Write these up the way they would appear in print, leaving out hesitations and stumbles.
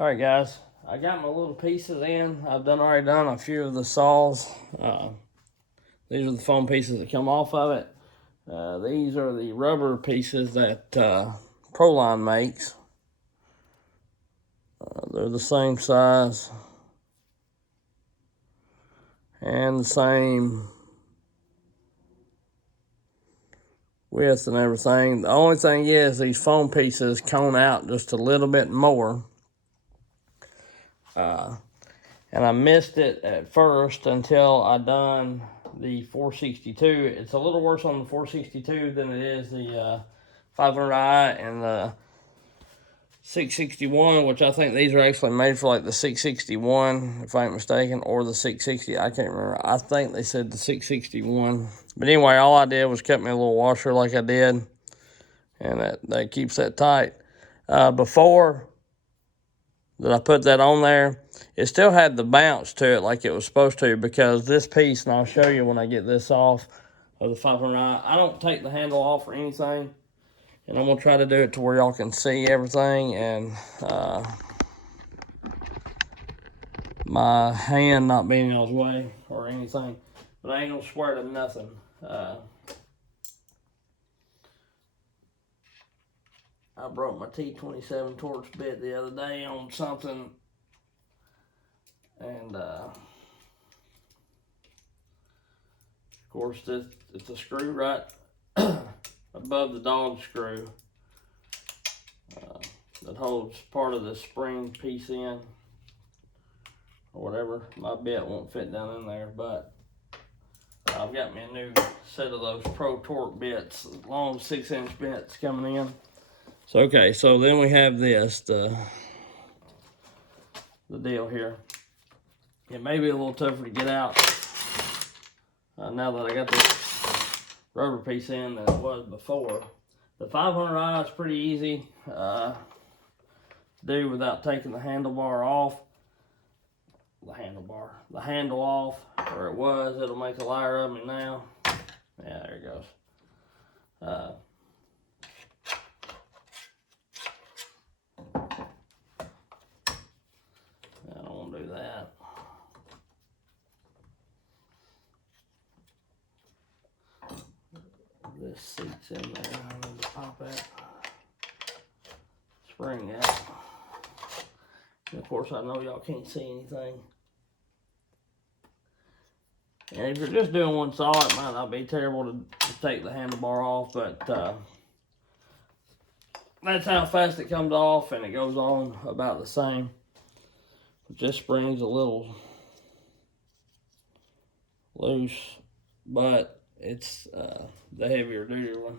Alright guys, I got my little pieces in. I've already done a few of the saws. These are the foam pieces that come off of it. These are the rubber pieces that Proline makes. They're the same size and the same width and everything. The only thing is these foam pieces cone out just a little bit more. And I missed it at first until I done the 462. It's a little worse on the 462 than it is the 500i and the 661, which I think these are actually made for like the 661, if I ain't mistaken, or the 660. I can't remember. I think they said the 661. But anyway, all I did was cut me a little washer like I did, and that keeps that tight. Before that I put that on there, it still had the bounce to it like it was supposed to, because this piece, and I'll show you when I get this off of the 500i, I don't take the handle off or anything, and I'm going to try to do it to where y'all can see everything, and my hand not being in y'all's way or anything, but I ain't going to swear to nothing. I broke my T27 torch bit the other day on something, and of course it's a screw right above the dog screw that holds part of the spring piece in, or whatever. My bit won't fit down in there, but I've got me a new set of those Pro Torque bits, long 6-inch bits coming in. So okay, so then we have this, the deal here. It may be a little tougher to get out now that I got this rubber piece in than it was before. The 500i is pretty easy to do without taking the handlebar off. The handle off, or it was. It'll make a liar of me now. Yeah, there it goes. I don't want to do that. This seat's in there. I need to pop that spring out. And of course, I know y'all can't see anything. And if you're just doing one saw, it might not be terrible to take the handlebar off, but that's how fast it comes off, and it goes on about the same. But this spring's a little loose, but it's the heavier duty one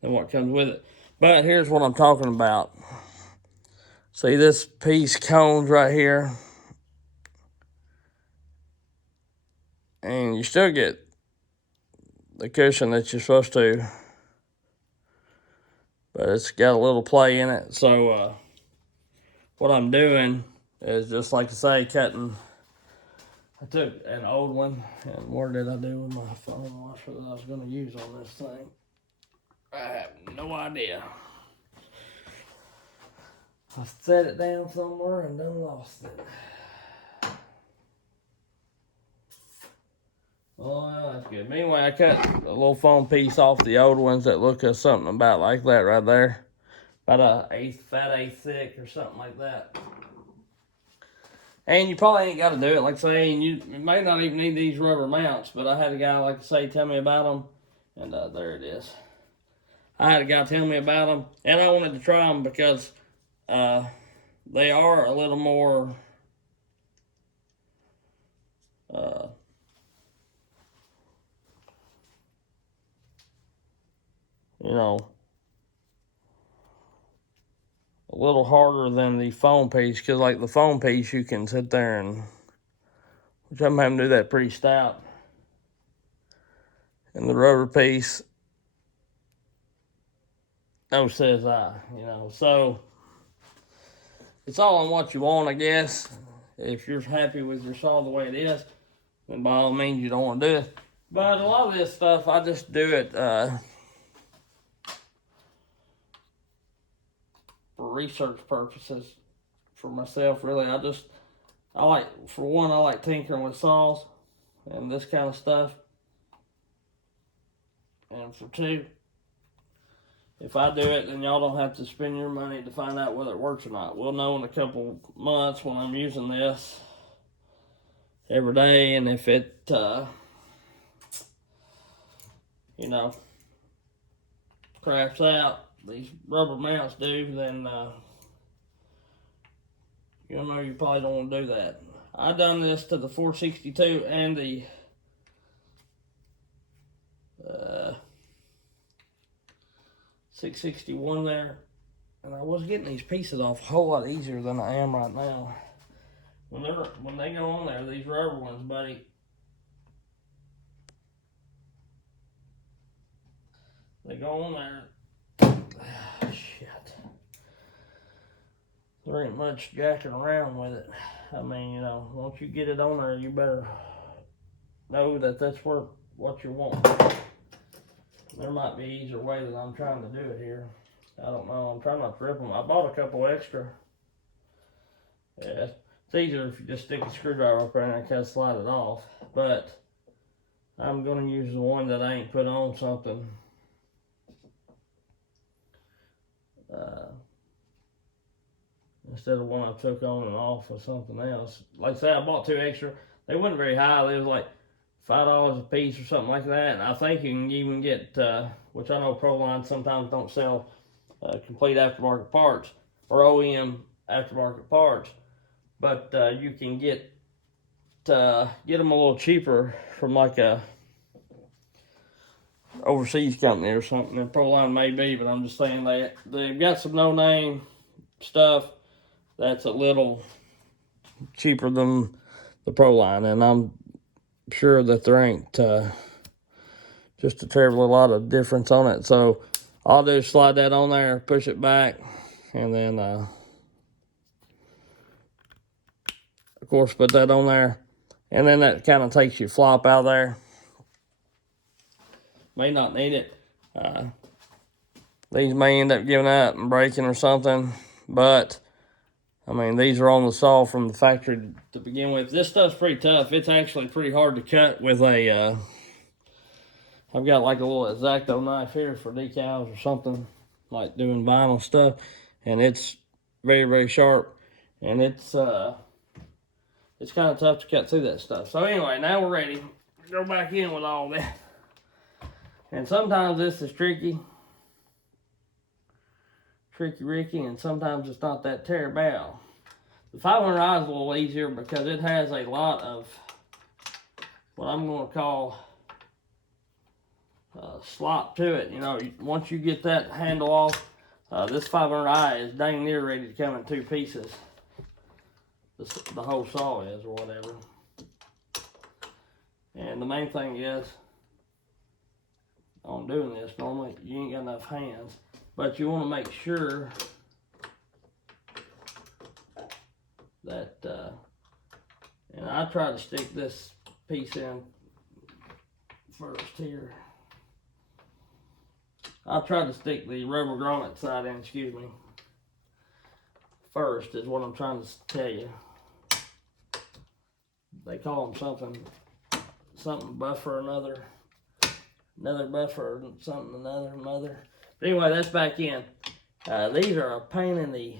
than what comes with it. But here's what I'm talking about. See this piece cones right here, and you still get the cushion that you're supposed to, but it's got a little play in it. So what I'm doing is, just like I say, cutting. I took an old one, and what did I do with my foam washer that I was going to use on this thing? I have no idea. I set it down somewhere and then lost it. Well, that's good. But anyway, I cut a little foam piece off the old ones that look something about like that right there. About a fat eighth thick or something like that. And you probably ain't got to do it, like I say, and you may not even need these rubber mounts, but I had a guy, like I say, tell me about them, and there it is. I had a guy tell me about them, and I wanted to try them because they are a little more you know, a little harder than the foam piece, because like the foam piece you can sit there and, which I'm having to do that pretty stout, and the rubber piece, no says I, so it's all on what you want, I guess. If you're happy with your saw the way it is, then by all means you don't want to do it. But a lot of this stuff, I just do it for research purposes, for myself, really. I like, for one, I like tinkering with saws and this kind of stuff. And for two, if I do it, then y'all don't have to spend your money to find out whether it works or not. We'll know in a couple months when I'm using this every day, and if it, you know, craps out, these rubber mounts do, then you'll know you probably don't want to do that. I done this to the 462 and the 661 there, and I was getting these pieces off a whole lot easier than I am right now. When they go on there, these rubber ones, buddy, they go on there. Shit. There ain't much jacking around with it. I mean, you know, once you get it on there, you better know that that's what you want. There might be an easier way that I'm trying to do it here. I don't know. I'm trying not to rip them. I bought a couple extra. Yeah, it's easier if you just stick a screwdriver up there and I kind of slide it off. But I'm going to use the one that I ain't put on something. Instead of one I took on and off with something else. Like I said, I bought two extra. They weren't very high. They was like $5 a piece or something like that. And I think you can even get, which I know Proline sometimes don't sell complete aftermarket parts or OEM aftermarket parts, but you can get them a little cheaper from like a overseas company or something. And Proline may be, but I'm just saying they've got some no-name stuff that's a little cheaper than the Proline, and I'm sure that there ain't just a terrible lot of difference on it. So all I'll do is slide that on there, push it back, and then of course put that on there, and then that kind of takes your flop out of there. May not need it. These may end up giving out and breaking or something, but I mean, these are on the saw from the factory to begin with. This stuff's pretty tough. It's actually pretty hard to cut with a, I've got like a little X-Acto knife here for decals or something, like doing vinyl stuff. And it's very, very sharp. And it's kind of tough to cut through that stuff. So anyway, now we're ready to go back in with all that. And sometimes this is tricky Ricky, and sometimes it's not that terrible. The 500i is a little easier because it has a lot of what I'm going to call slop to it. You know, once you get that handle off, this 500i is dang near ready to come in two pieces. The whole saw is, or whatever. And the main thing is, on doing this, normally you ain't got enough hands. But you want to make sure that, and I try to stick this piece in first here. I try to stick the rubber grommet side in, first is what I'm trying to tell you. They call them something buffer, another buffer, something another mother. But anyway, that's back in. These are a pain in the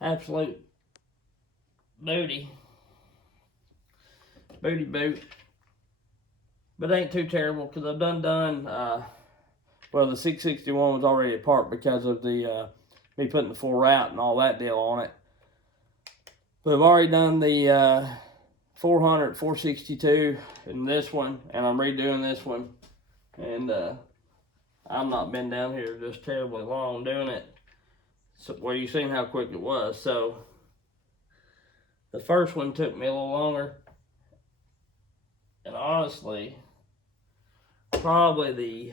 absolute booty boot. But it ain't too terrible because I've done, well, the 661 was already apart because of the, me putting the full route and all that deal on it. But I've already done the 400, 462 in this one, and I'm redoing this one. And, I've not been down here just terribly long doing it. So, well, you've seen how quick it was. So, the first one took me a little longer. And honestly, probably the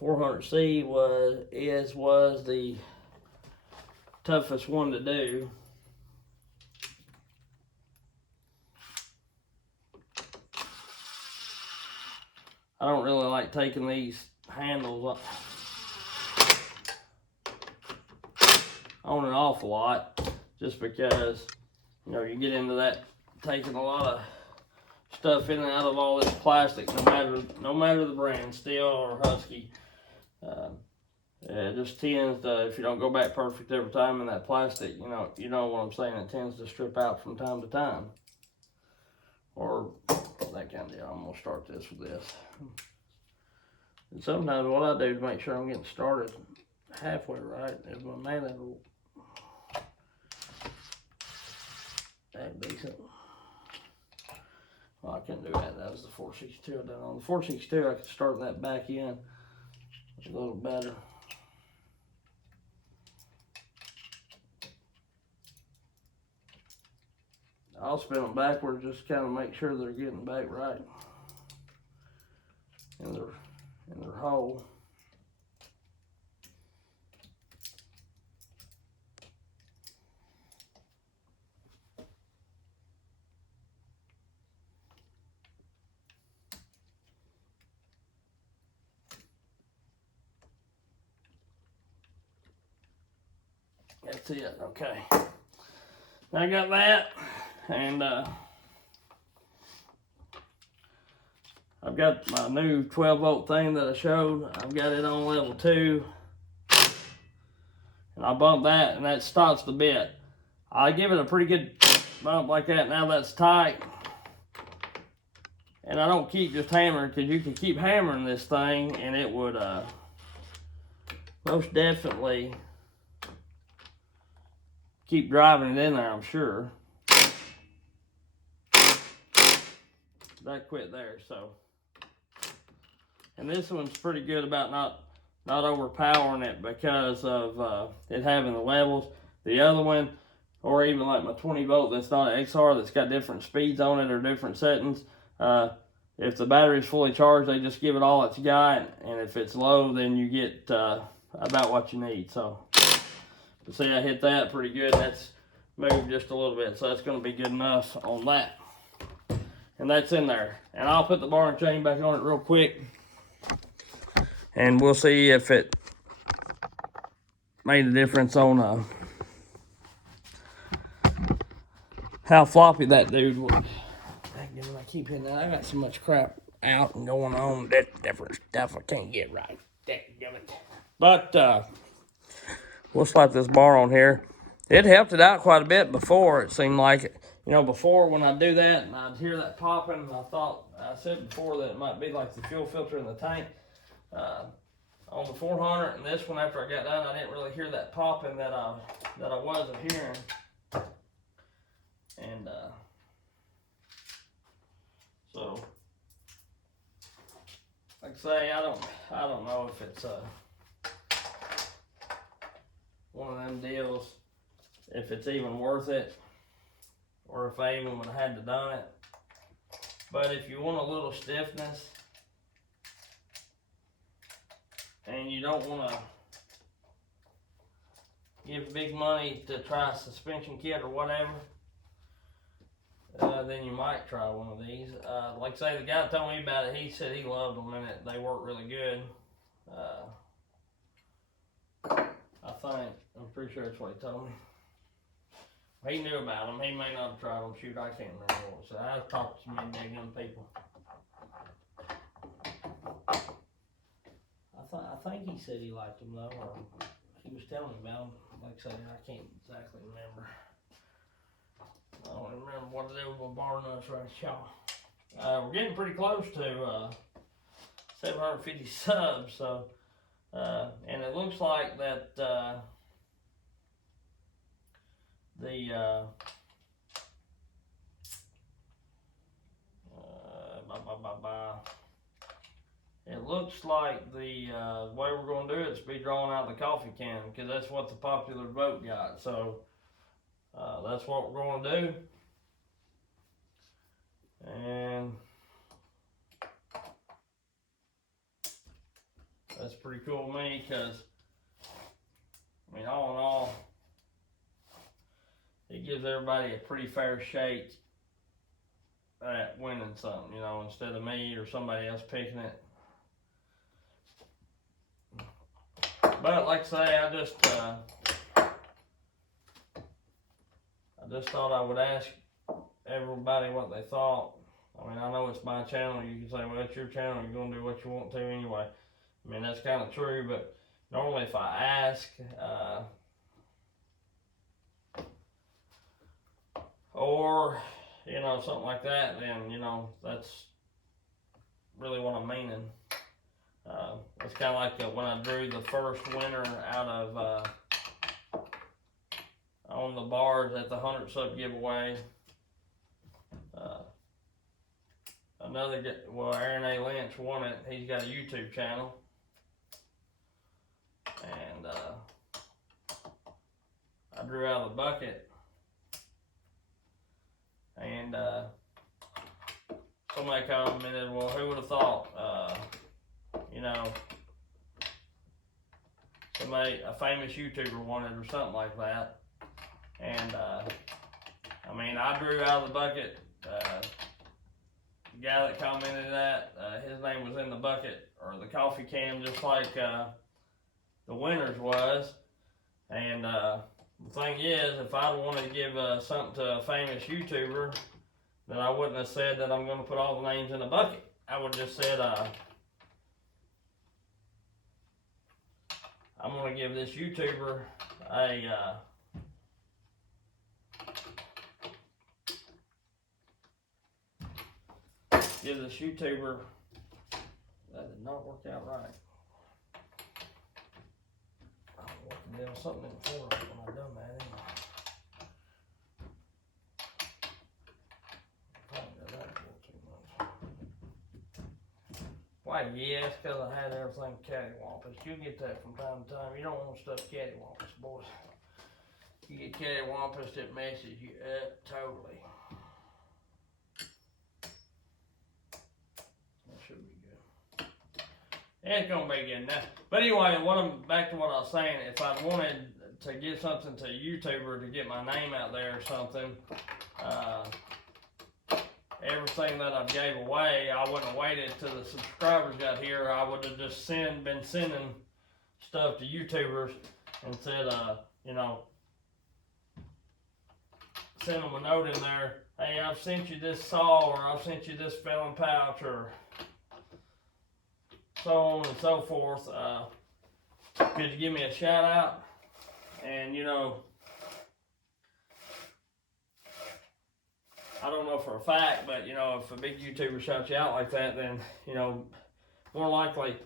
400C was the toughest one to do. I don't really like taking these handles on an awful lot, just because, you know, you get into that taking a lot of stuff in and out of all this plastic, no matter the brand, STIHL or Husky. It just tends to, if you don't go back perfect every time in that plastic, you know what I'm saying, it tends to strip out from time to time. Or that kind of deal. I'm gonna start this with this. And sometimes what I do is make sure I'm getting started halfway right. If my magnet will act decent. Well, I couldn't do that. That was the 462 I done on. The 462 I could start that back in a little better. I'll spin them backwards just kind of make sure they're getting back right in their hole. That's it. Okay. I got that, and I've got my new 12-volt thing that I showed. I've got it on level 2, and I bump that, and that stops the bit. I give it a pretty good bump like that. Now that's tight, and I don't keep just hammering, because you can keep hammering this thing, and it would most definitely keep driving it in there, I'm sure. That quit there, so. And this one's pretty good about not overpowering it because of it having the levels. The other one, or even like my 20-volt that's not an XR that's got different speeds on it or different settings, if the battery's fully charged, they just give it all it's got, and if it's low, then you get about what you need. So, but see, I hit that pretty good. That's moved just a little bit, so that's going to be good enough on that. And that's in there. And I'll put the bar and chain back on it real quick, and we'll see if it made a difference on how floppy that dude was. I keep hitting that. I got so much crap out and going on, that different stuff I can't get right. But we'll slap this bar on here. It helped it out quite a bit before. It seemed like it. You know, before when I do that and I'd hear that popping, and I said before that it might be like the fuel filter in the tank. On the 400 and this one, after I got done, I didn't really hear that popping that I wasn't hearing. And so, like I say, I don't know if it's one of them deals, if it's even worth it, or if I even would have had to done it. But if you want a little stiffness, and you don't want to give big money to try a suspension kit or whatever, then you might try one of these. Like I say, the guy told me about it. He said he loved them and they work really good. I'm pretty sure that's what he told me. He knew about them. He may not have tried them. Shoot, I can't remember what it said. I've talked to some indignant people. I think he said he liked them though, or he was telling me about them. Like I said, I can't exactly remember. I don't remember what to do with my bar nuts right now. We're getting pretty close to 750 subs, so and it looks like that it looks like the way we're going to do it is be drawing out the coffee can, because that's what the popular vote got. So that's what we're going to do. And that's pretty cool to me, because, I mean, all in all, it gives everybody a pretty fair shake at winning something, you know, instead of me or somebody else picking it. But like I say, just thought I would ask everybody what they thought. I mean, I know it's my channel. You can say, well, it's your channel. You're going to do what you want to anyway. I mean, that's kind of true, but normally if I ask, or, you know, something like that, then, you know, that's really what I'm meaning. It's kind of like when I drew the first winner out of on the bars at the 100 sub giveaway. Aaron A. Lynch won it. He's got a YouTube channel. And I drew out of the bucket. And somebody commented, well, who would have thought, you know, a famous YouTuber won it or something like that. And I mean, I drew out of the bucket. The guy that commented that, his name was in the bucket or the coffee can, just like the winner's was. And the thing is, if I'd wanted to give something to a famous YouTuber, then I wouldn't have said that I'm going to put all the names in the bucket. I would have just said, I'm going to give this YouTuber that did not work out right. I don't know what the hell, something didn't feel right when I done that anyway. Why, yes, because I had everything cattywampus. You get that from time to time. You don't want stuff cattywampus, boys. You get cattywampus, it messes you up totally. That should be good. It's gonna be good now. But anyway, back to what I was saying. If I wanted to give something to a YouTuber to get my name out there or something, everything that I gave away, I wouldn't have waited till the subscribers got here. I would have just been sending stuff to YouTubers and said, you know, send them a note in there. Hey, I've sent you this saw, or I've sent you this felon pouch, or so on and so forth. Could you give me a shout out? And, you know, I don't know for a fact, but, you know, if a big YouTuber shouts you out like that, then, you know, more likely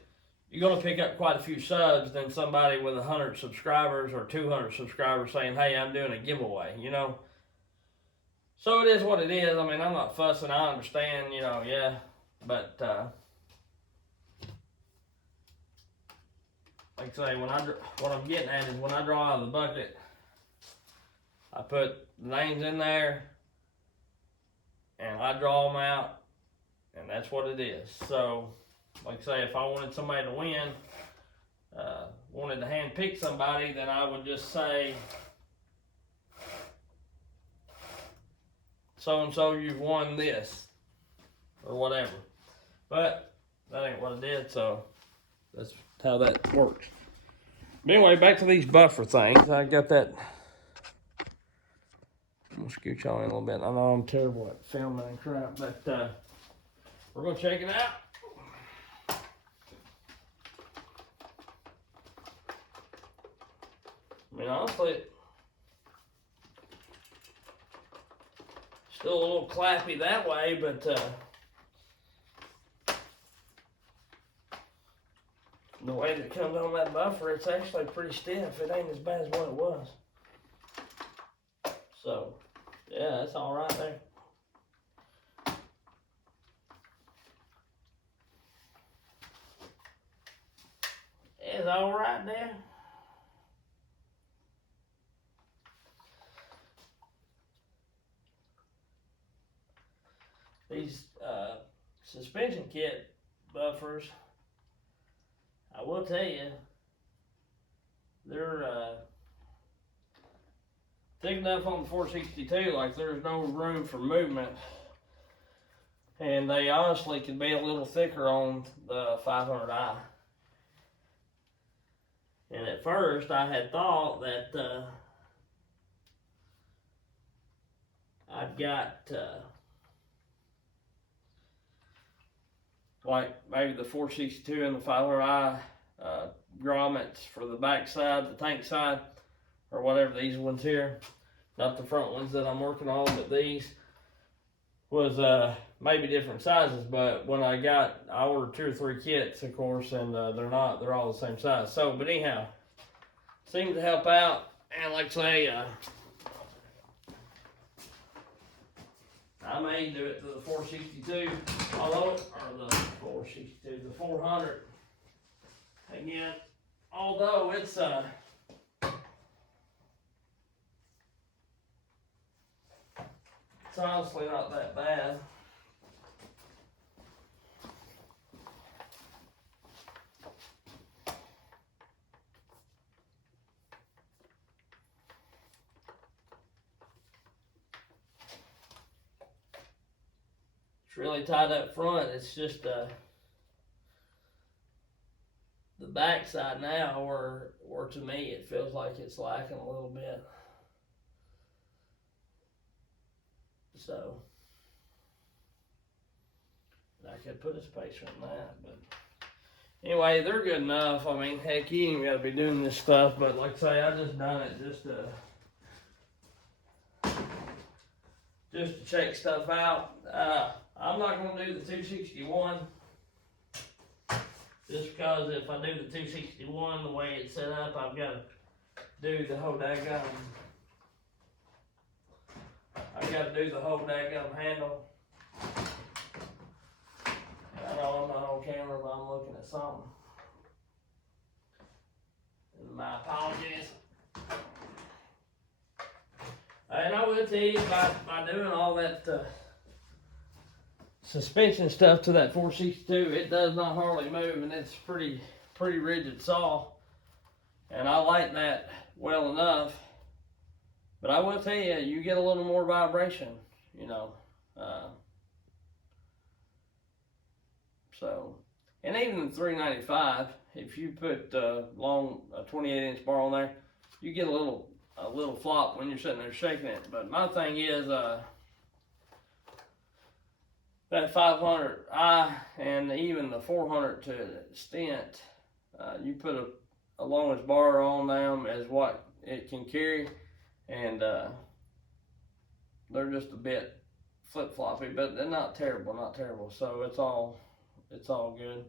you're going to pick up quite a few subs than somebody with 100 subscribers or 200 subscribers saying, hey, I'm doing a giveaway, you know. So it is what it is. I mean, I'm not fussing. I understand, you know, yeah. But, like I say, what I'm getting at is when I draw out of the bucket, I put the names in there, and I draw them out, and that's what it is. So, like I say, if I wanted somebody to win, wanted to hand pick somebody, then I would just say, so-and-so, you've won this, or whatever. But that ain't what I did, so that's how that works. But anyway, back to these buffer things. I got that. I'm gonna scoot y'all in a little bit. I know I'm terrible at filming and crap, but we're gonna check it out. I mean, honestly, still a little clappy that way, but the way that it comes on that buffer, it's actually pretty stiff. It ain't as bad as what it was. So, yeah, that's all right there. It's all right there. These suspension kit buffers, I will tell you, they're thick enough on the 462, like there's no room for movement. And they honestly could be a little thicker on the 500i. And at first I had thought that I've got like maybe the 462 and the 500i grommets for the back side, the tank side, or whatever these ones here. Not the front ones that I'm working on, but these was maybe different sizes. But when I ordered 2 or 3 kits, of course, and they're all the same size. So, but anyhow, seemed to help out. And like I say, I may do it to the 462, or the 462, the 400. Again, although it's honestly not that bad. It's really tight up front. It's just the back side now where to me it feels like it's lacking a little bit. So I could put a spacer in that, but anyway, they're good enough. I mean, heck, you ain't gotta be doing this stuff, but like I say, I just done it just to check stuff out. I'm not gonna do the 261 just because if I do the 261 the way it's set up, I've got to do the whole daggum. I've got to do the whole daggum handle. I know I'm not on camera, but I'm looking at something. And my apologies. And I will tell you, by doing all that suspension stuff to that 462, it does not hardly move, and it's pretty rigid saw. And I like that well enough. But I will tell you, you get a little more vibration, you know. So, and even the 395, if you put a 28-inch bar on there, you get a little flop when you're sitting there shaking it. But my thing is that 500i and even the 400 to an extent, you put a longest bar on them as what it can carry, and they're just a bit flip-floppy, but they're not terrible. So it's all good.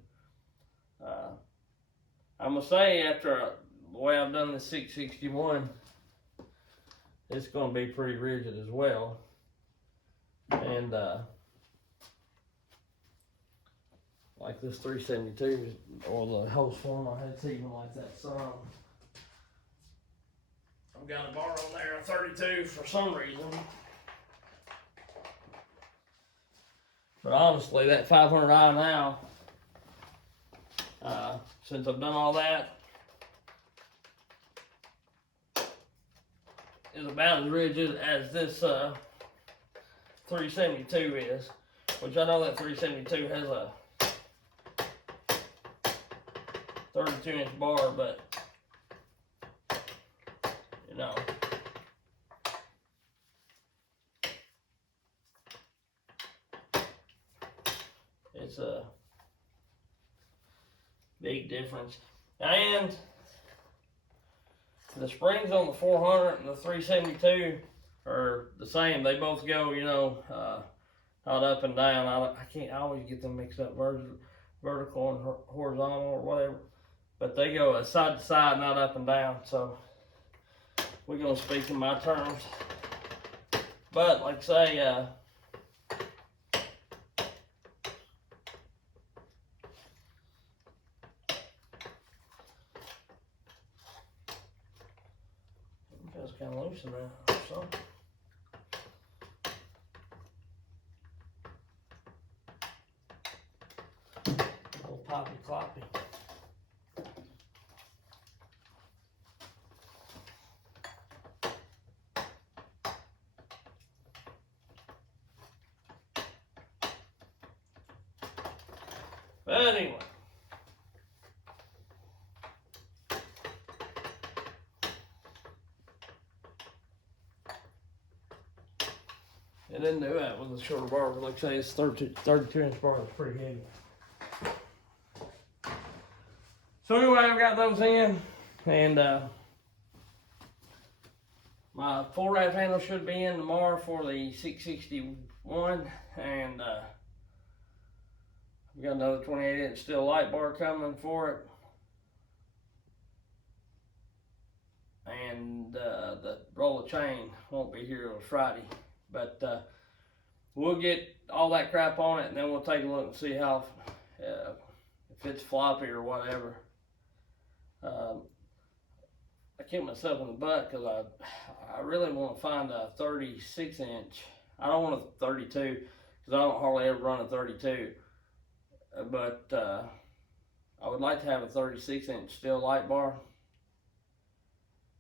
I'm gonna say after the way I've done the 661, it's gonna be pretty rigid as well, and like this 372 or the hose form I had, even like that some. I've got a bar on there, a 32 for some reason. But honestly, that 500i now, since I've done all that, is about as rigid as this 372 is. Which I know that 372 has a 32-inch bar, but you know, it's a big difference. And the springs on the 400 and the 372 are the same. They both go, you know, not up and down. I always get them mixed up, vertical and horizontal or whatever. But they go side to side, not up and down. So we're gonna speak in my terms. But like I say, it's kind of loose in there. So. Little poppy cloppy. But anyway. It didn't do that with the shorter bar, but like I say, it's 32-inch bar. It's pretty heavy. So anyway, I've got those in, and my full wrap handle should be in tomorrow for the 661, and we got another 28-inch steel light bar coming for it. And the roll of chain won't be here till Friday, but we'll get all that crap on it, and then we'll take a look and see how if it's floppy or whatever. I kicked myself in the butt because I really want to find a 36-inch. I don't want a 32 because I don't hardly ever run a 32, but I would like to have a 36-inch steel light bar.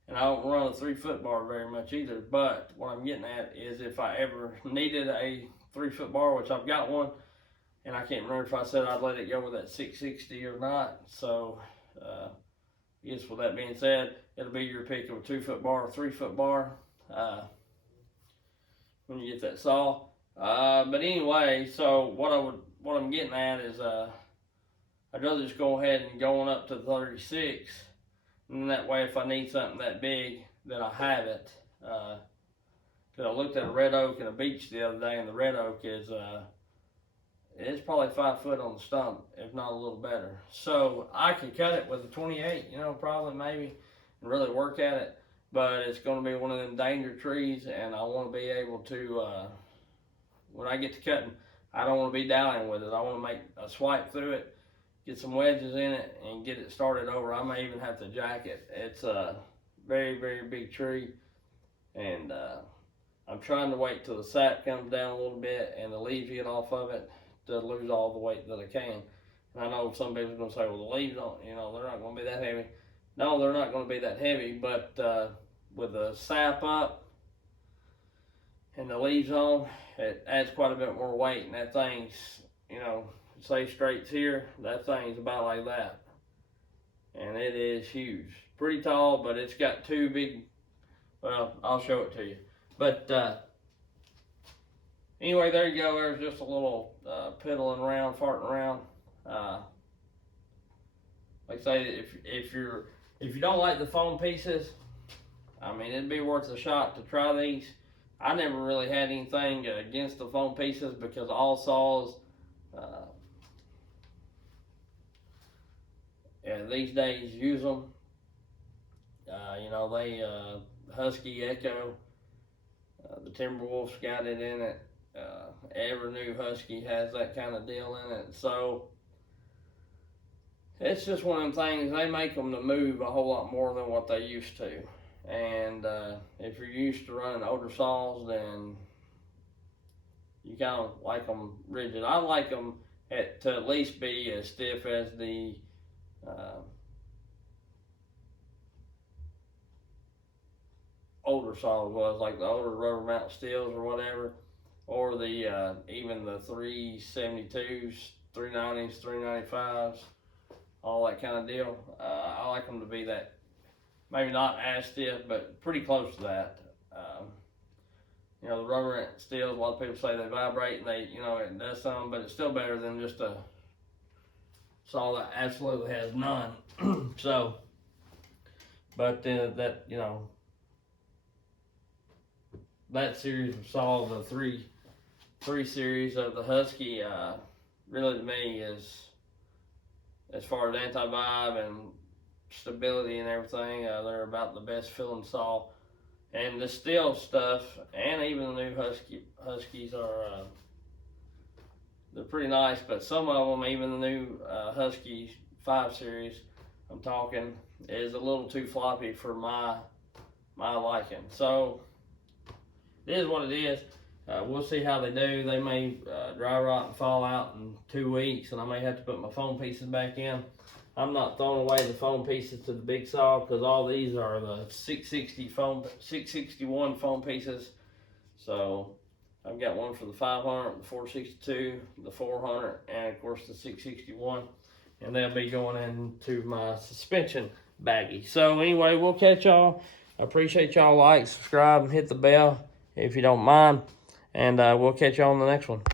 And I don't run a 3-foot bar very much either, but what I'm getting at is if I ever needed a 3-foot bar, which I've got one, and I can't remember if I said I'd let it go with that 660 or not. So, yes, with that being said, it'll be your pick of a 2-foot bar or 3-foot bar when you get that saw. But anyway, so what I'm getting at is I'd rather just go ahead and going up to the 36. And that way, if I need something that big, then I have it. Because I looked at a red oak and a beech the other day, and the red oak is it's probably 5 foot on the stump, if not a little better. So I can cut it with a 28, you know, probably maybe, and really work at it. But it's going to be one of them danger trees, and I want to be able to, when I get to cutting, I don't want to be dallying with it. I want to make a swipe through it, get some wedges in it, and get it started over. I may even have to jack it. It's a very, very big tree, and I'm trying to wait till the sap comes down a little bit and the leaves get off of it to lose all the weight that I can. And I know some people are going to say, well, the leaves don't, you know, they're not going to be that heavy. No, they're not going to be that heavy, but with the sap up and the leaves on, it adds quite a bit more weight, and that thing's, you know, say straights here, that thing's about like that, and it is huge, pretty tall, but it's got two big, well, I'll show it to you, but anyway, there you go. There's just a little piddling around, farting around. Like I say, if you don't like the foam pieces, I mean, it'd be worth a shot to try these. I never really had anything against the foam pieces because all saws these days use them. You know, they Husky Echo, the Timberwolf's got it in it. Every new Husky has that kind of deal in it. So it's just one of them things. They make them to move a whole lot more than what they used to. And if you're used to running older saws, then you kind of like them rigid. I like them to at least be as stiff as the older saws was, like the older rubber mount steels or whatever, or the even the 372s, 390s, 395s, all that kind of deal. I like them to be that, maybe not as stiff, but pretty close to that. You know, the rubber steels, a lot of people say they vibrate and they, you know, it does some, but it's still better than just a saw that absolutely has none. So, but that, you know, that series of saws, the three series of the Husky, really to me is, as far as anti-vibe and stability and everything, they're about the best feeling saw. And the steel stuff, and even the new Huskies are, they're pretty nice, but some of them, even the new Husky 5 series, I'm talking, is a little too floppy for my liking. So, it is what it is. We'll see how they do. They may dry rot and fall out in 2 weeks, and I may have to put my foam pieces back in. I'm not throwing away the foam pieces to the big saw because all these are the 661 foam pieces. So I've got one for the 500, the 462, the 400, and of course the 661. And they'll be going into my suspension baggie. So anyway, we'll catch y'all. I appreciate y'all. Like, subscribe, and hit the bell if you don't mind. And we'll catch you on the next one.